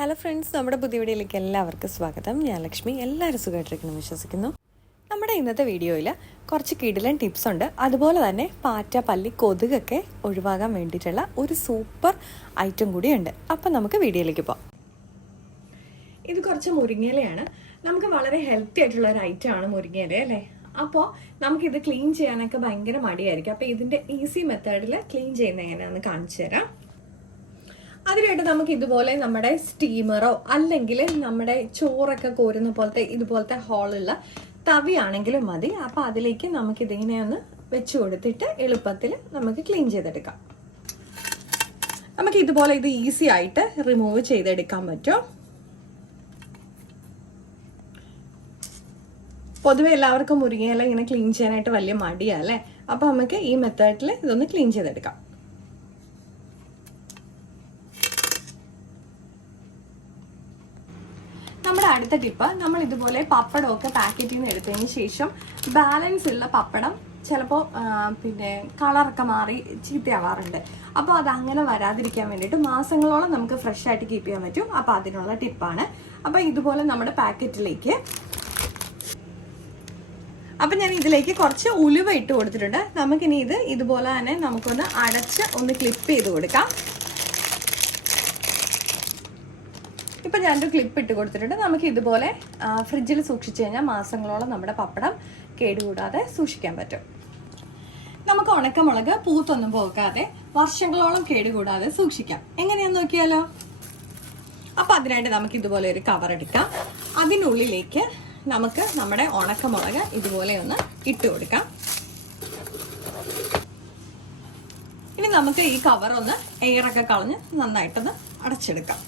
Hello friends, നമ്മുടെ പുതിയ വീഡിയോയിലേക്ക് എല്ലാവർക്കും സ്വാഗതം. ഞാൻ ലക്ഷ്മി. എല്ലാവരും സുഖമായിട്ടിരിക്കണം വിശ്വസിക്കുന്നു. നമ്മുടെ ഇന്നത്തെ വീഡിയോയിൽ കുറച്ച് കിടിലൻ ടിപ്സ് ഉണ്ട്. അതുപോലെ തന്നെ പാറ്റ, പല്ലി, കൊതുകൊക്കെ ഒഴിവാകാൻ വേണ്ടിയിട്ടുള്ള ഒരു സൂപ്പർ ഐറ്റം കൂടിയുണ്ട്. അപ്പം നമുക്ക് വീഡിയോയിലേക്ക് പോകാം. ഇത് കുറച്ച് മുരിങ്ങയിലയാണ്. നമുക്ക് വളരെ ഹെൽത്തി ആയിട്ടുള്ള ഒരു ഐറ്റമാണ് മുരിങ്ങയില അല്ലേ. അപ്പോൾ നമുക്കിത് ക്ലീൻ ചെയ്യാനൊക്കെ ഭയങ്കര മടിയായിരിക്കും. അപ്പോൾ ഇതിൻ്റെ ഈസി മെത്തേഡിൽ ക്ലീൻ ചെയ്യുന്നത് എങ്ങനെയാണെന്ന് കാണിച്ചു തരാം. അതിനായിട്ട് നമുക്ക് ഇതുപോലെ നമ്മുടെ സ്റ്റീമറോ അല്ലെങ്കിൽ നമ്മുടെ ചോറൊക്കെ കോരുന്ന പോലത്തെ ഇതുപോലത്തെ ഹോളുള്ള തവിയാണെങ്കിലും മതി. അപ്പോൾ അതിലേക്ക് നമുക്കിതിങ്ങനെ ഒന്ന് വെച്ച് കൊടുത്തിട്ട് എളുപ്പത്തിൽ നമുക്ക് ക്ലീൻ ചെയ്തെടുക്കാം. നമുക്ക് ഇതുപോലെ ഇത് ഈസി ആയിട്ട് റിമൂവ് ചെയ്തെടുക്കാൻ പറ്റും. പൊതുവെ എല്ലാവർക്കും മുരിങ്ങയില ഇങ്ങനെ ക്ലീൻ ചെയ്യാനായിട്ട് വലിയ മടിയല്ലേ. അപ്പോൾ നമുക്ക് ഈ മെത്തേഡിൽ ഇതൊന്ന് ക്ലീൻ ചെയ്തെടുക്കാം. നമ്മുടെ അടുത്ത ടിപ്പ്, നമ്മൾ ഇതുപോലെ പപ്പടമൊക്കെ പാക്കറ്റിൽ നിന്ന് എടുത്തതിന് ശേഷം ബാലൻസ് ഉള്ള പപ്പടം ചിലപ്പോൾ പിന്നെ കളറൊക്കെ മാറി ചീത്തയാവാറുണ്ട്. അപ്പോൾ അത് അങ്ങനെ വരാതിരിക്കാൻ വേണ്ടിയിട്ട് മാസങ്ങളോളം നമുക്ക് ഫ്രഷ് ആയിട്ട് കീപ്പ് ചെയ്യാൻ പറ്റും. അപ്പോൾ അതിനുള്ള ടിപ്പാണ്. അപ്പോൾ ഇതുപോലെ നമ്മുടെ പാക്കറ്റിലേക്ക് അപ്പം ഞാൻ ഇതിലേക്ക് കുറച്ച് ഉലുവ ഇട്ട് കൊടുത്തിട്ടുണ്ട്. നമുക്കിനി ഇത് ഇതുപോലെ തന്നെ നമുക്കൊന്ന് അടച്ച് ഒന്ന് ക്ലിപ്പ് ചെയ്ത് കൊടുക്കാം. ഇപ്പം ഞാനൊരു ക്ലിപ്പ് ഇട്ട് കൊടുത്തിട്ടുണ്ട്. നമുക്ക് ഇതുപോലെ ഫ്രിഡ്ജിൽ സൂക്ഷിച്ചു കഴിഞ്ഞാൽ മാസങ്ങളോളം നമ്മുടെ പപ്പടം കേടുകൂടാതെ സൂക്ഷിക്കാൻ പറ്റും. നമുക്ക് ഉണക്കമുളക് പൂത്തൊന്നും പോകാതെ വർഷങ്ങളോളം കേടുകൂടാതെ സൂക്ഷിക്കാം. എങ്ങനെയാന്ന് നോക്കിയാലോ. അപ്പം അതിനായിട്ട് നമുക്ക് ഇതുപോലെ ഒരു കവർ എടുക്കാം. അതിനുള്ളിലേക്ക് നമുക്ക് നമ്മുടെ ഉണക്കമുളക് ഇതുപോലെ ഒന്ന് ഇട്ട് കൊടുക്കാം. ഇനി നമുക്ക് ഈ കവർ ഒന്ന് എയറൊക്കെ കളഞ്ഞ് നന്നായിട്ടൊന്ന് അടച്ചെടുക്കാം.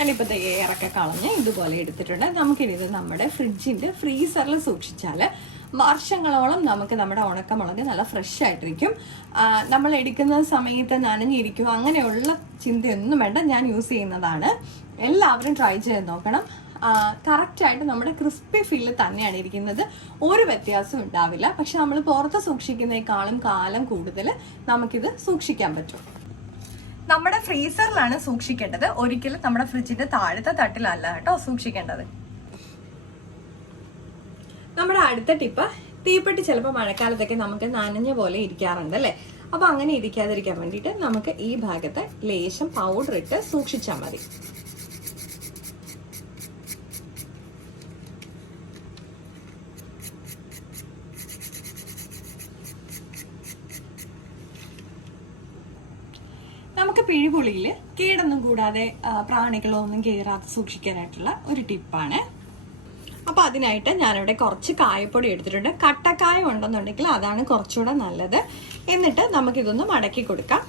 ഞാനിപ്പോൾ എയറൊക്കെ കളഞ്ഞ് ഇതുപോലെ എടുത്തിട്ടുണ്ട്. നമുക്കിനി ഇത് നമ്മുടെ ഫ്രീസറിൽ സൂക്ഷിച്ചാൽ വർഷങ്ങളോളം നമുക്ക് നമ്മുടെ ഉണക്കമുളക് നല്ല ഫ്രഷ് ആയിട്ടിരിക്കും. നമ്മൾ എടുക്കുന്ന സമയത്ത് നനഞ്ഞിരിക്കും അങ്ങനെയുള്ള ചിന്തയൊന്നും വേണ്ട. ഞാൻ യൂസ് ചെയ്യുന്നതാണ്. എല്ലാവരും ട്രൈ ചെയ്ത് നോക്കണം. കറക്റ്റായിട്ട് നമ്മുടെ ക്രിസ്പി ഫീല് തന്നെയാണ് ഇരിക്കുന്നത്. ഒരു വ്യത്യാസവും ഉണ്ടാവില്ല. പക്ഷെ നമ്മൾ പുറത്ത് സൂക്ഷിക്കുന്നതിനേക്കാളും കാലം കൂടുതൽ നമുക്കിത് സൂക്ഷിക്കാൻ പറ്റും. നമ്മുടെ ഫ്രീസറിലാണ് സൂക്ഷിക്കേണ്ടത്, ഒരിക്കലും നമ്മുടെ ഫ്രിഡ്ജിന്റെ താഴത്തെ തട്ടിലല്ല കേട്ടോ സൂക്ഷിക്കേണ്ടത്. നമ്മുടെ അടുത്ത ടിപ്പ്, തീപ്പെട്ടി ചിലപ്പോൾ മഴക്കാലത്തൊക്കെ നമുക്ക് നനഞ്ഞ പോലെ ഇരിക്കാറുണ്ട് അല്ലേ. അപ്പൊ അങ്ങനെ ഇരിക്കാതിരിക്കാൻ വേണ്ടിയിട്ട് നമുക്ക് ഈ ഭാഗത്ത് ലേശം പൗഡർ ഇട്ട് സൂക്ഷിച്ചാൽ മതി. നമുക്ക് പിഴിപുളിയിൽ കേടൊന്നും കൂടാതെ പ്രാണികളോ ഒന്നും കയറാതെ സൂക്ഷിക്കാനായിട്ടുള്ള ഒരു ടിപ്പാണ്. അപ്പോൾ അതിനായിട്ട് ഞാനിവിടെ കുറച്ച് കായപ്പൊടി എടുത്തിട്ടുണ്ട്. കട്ടക്കായം ഉണ്ടെന്നുണ്ടെങ്കിൽ അതാണ് കുറച്ചുകൂടെ നല്ലത്. എന്നിട്ട് നമുക്കിതൊന്ന് മടക്കി കൊടുക്കാം.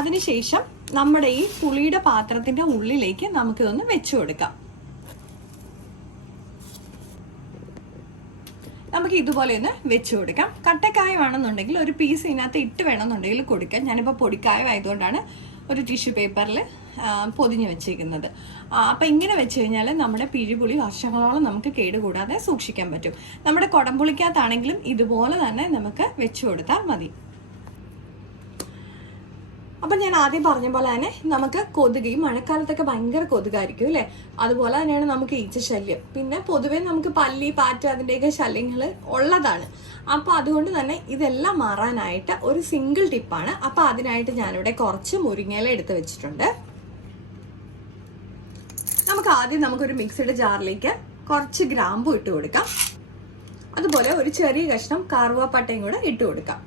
അതിനുശേഷം നമ്മുടെ ഈ പുളിയുടെ പാത്രത്തിന്റെ ഉള്ളിലേക്ക് നമുക്കിതൊന്ന് വെച്ചു കൊടുക്കാം. നമുക്ക് ഇതുപോലെ ഒന്ന് വെച്ച് കൊടുക്കാം. കട്ടക്കായമാണെന്നുണ്ടെങ്കിൽ ഒരു പീസ് ഇതിനകത്ത് ഇട്ട് വേണമെന്നുണ്ടെങ്കിൽ കൊടുക്കാം. ഞാനിപ്പോൾ പൊടിക്കായം ആയതുകൊണ്ടാണ് ഒരു ടിഷ്യൂ പേപ്പറിൽ പൊതിഞ്ഞ് വെച്ചേക്കുന്നത്. അപ്പം ഇങ്ങനെ വെച്ച് കഴിഞ്ഞാൽ നമ്മുടെ പിഴിപുളി വർഷങ്ങളോളം നമുക്ക് കേടുകൂടാതെ സൂക്ഷിക്കാൻ പറ്റും. നമ്മുടെ കുടംപുളിക്കകത്താണെങ്കിലും ഇതുപോലെ തന്നെ നമുക്ക് വെച്ച് കൊടുത്താൽ മതി. അപ്പം ഞാൻ ആദ്യം പറഞ്ഞ പോലെ തന്നെ നമുക്ക് കൊതുക്, ഈ മഴക്കാലത്തൊക്കെ ഭയങ്കര കൊതുകായിരിക്കും അല്ലേ. അതുപോലെ തന്നെയാണ് നമുക്ക് ഈച്ച ശല്യം. പിന്നെ പൊതുവെ നമുക്ക് പല്ലി, പാറ്റ അതിൻ്റെയൊക്കെ ശല്യങ്ങൾ ഉള്ളതാണ്. അപ്പോൾ അതുകൊണ്ട് തന്നെ ഇതെല്ലാം മാറാനായിട്ട് ഒരു സിംഗിൾ ടിപ്പാണ്. അപ്പോൾ അതിനായിട്ട് ഞാനിവിടെ കുറച്ച് മുരിങ്ങയില എടുത്ത് വെച്ചിട്ടുണ്ട്. നമുക്ക് ആദ്യം നമുക്കൊരു മിക്സിയുടെ ജാറിലേക്ക് കുറച്ച് ഗ്രാമ്പു ഇട്ട് കൊടുക്കാം. അതുപോലെ ഒരു ചെറിയ കഷ്ണം കറുവാപ്പട്ടയും കൂടെ ഇട്ട് കൊടുക്കാം.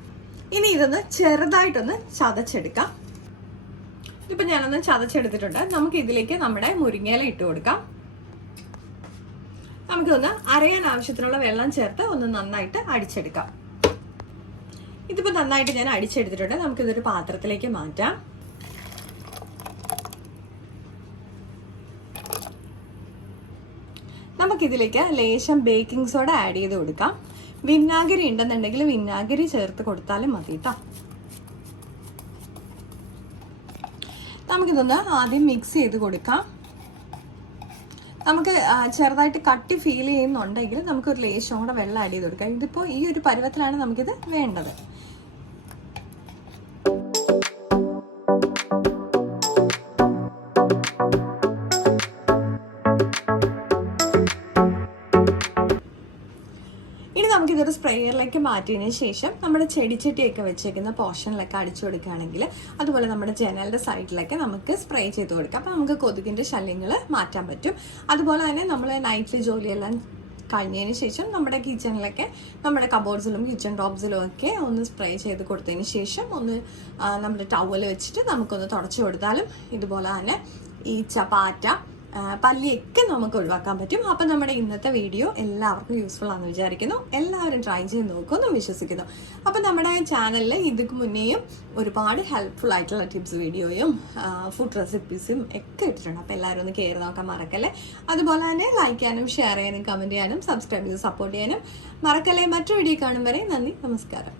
ഇനി ഇതൊന്ന് ചെറുതായിട്ടൊന്ന് ചതച്ചെടുക്കാം. ഇപ്പൊ ഞാനൊന്ന് ചതച്ചെടുത്തിട്ടുണ്ട്. നമുക്ക് ഇതിലേക്ക് നമ്മുടെ മുരിങ്ങയില ഇട്ട് കൊടുക്കാം. നമുക്കൊന്ന് അരയാൻ ആവശ്യത്തിനുള്ള വെള്ളം ചേർത്ത് ഒന്ന് നന്നായിട്ട് അടിച്ചെടുക്കാം. ഇതിപ്പോ നന്നായിട്ട് ഞാൻ അടിച്ചെടുത്തിട്ടുണ്ട്. നമുക്കിതൊരു പാത്രത്തിലേക്ക് മാറ്റാം. നമുക്കിതിലേക്ക് ലേശം ബേക്കിംഗ് സോഡ ആഡ് ചെയ്ത് കൊടുക്കാം. വിനാഗിരി ഉണ്ടെന്നുണ്ടെങ്കിൽ വിനാഗിരി ചേർത്ത് കൊടുത്താലും മതി കേട്ടോ. നമുക്കിതൊന്ന് ആദ്യം മിക്സ് ചെയ്ത് കൊടുക്കാം. നമുക്ക് ചെറുതായിട്ട് കട്ടി ഫീൽ ചെയ്യുന്നുണ്ടെങ്കിൽ നമുക്കൊരു ലേശം കൂടെ വെള്ളം ആഡ് ചെയ്ത് കൊടുക്കാം. ഇതിപ്പോൾ ഈ ഒരു പരുവത്തിലാണ് നമുക്കിത് വേണ്ടത്. താഴേക്ക് മാറ്റിയതിന് ശേഷം നമ്മുടെ ചെടിച്ചട്ടിയൊക്കെ വെച്ചേക്കുന്ന പോർഷനിലൊക്കെ അടിച്ചു കൊടുക്കുകയാണെങ്കിൽ, അതുപോലെ നമ്മുടെ ജനലിൻ്റെ സൈഡിലൊക്കെ നമുക്ക് സ്പ്രേ ചെയ്ത് കൊടുക്കാം. അപ്പോൾ നമുക്ക് കൊതുകിൻ്റെ ശല്യങ്ങൾ മാറ്റാൻ പറ്റും. അതുപോലെ തന്നെ നമ്മൾ നൈറ്റിൽ ജോലിയെല്ലാം കഴിഞ്ഞതിന് ശേഷം നമ്മുടെ കിച്ചണിലൊക്കെ നമ്മുടെ കബോർഡ്സിലും കിച്ചൺ ടോപ്സിലും ഒക്കെ ഒന്ന് സ്പ്രേ ചെയ്ത് കൊടുത്തതിന് ശേഷം ഒന്ന് നമ്മുടെ ടവൽ വെച്ചിട്ട് നമുക്കൊന്ന് തുടച്ചു കൊടുത്താലും ഇതുപോലെ തന്നെ ഈച്ച, പാറ്റ, പല്ലിയൊക്കെ നമുക്ക് ഒഴിവാക്കാൻ പറ്റും. അപ്പം നമ്മുടെ ഇന്നത്തെ വീഡിയോ എല്ലാവർക്കും യൂസ്ഫുൾ ആണെന്ന് വിചാരിക്കുന്നു. എല്ലാവരും ട്രൈ ചെയ്ത് നോക്കുമെന്ന് വിശ്വസിക്കുന്നു. അപ്പം നമ്മുടെ ചാനലിൽ ഇതിക്ക് മുന്നേയും ഒരുപാട് ഹെൽപ്ഫുൾ ആയിട്ടുള്ള ടിപ്സ് വീഡിയോയും ഫുഡ് റെസിപ്പീസും ഒക്കെ ഇട്ടിട്ടുണ്ട്. അപ്പോൾ എല്ലാവരും ഒന്ന് കയറി നോക്കാൻ മറക്കല്ലേ. അതുപോലെ തന്നെ ലൈക്ക് ചെയ്യാനും ഷെയർ ചെയ്യാനും കമൻറ്റ് ചെയ്യാനും സബ്സ്ക്രൈബ് ചെയ്ത് സപ്പോർട്ട് ചെയ്യാനും മറക്കല്ലേ. മറ്റൊരു വീഡിയോ കാണും വരെ നന്ദി, നമസ്കാരം.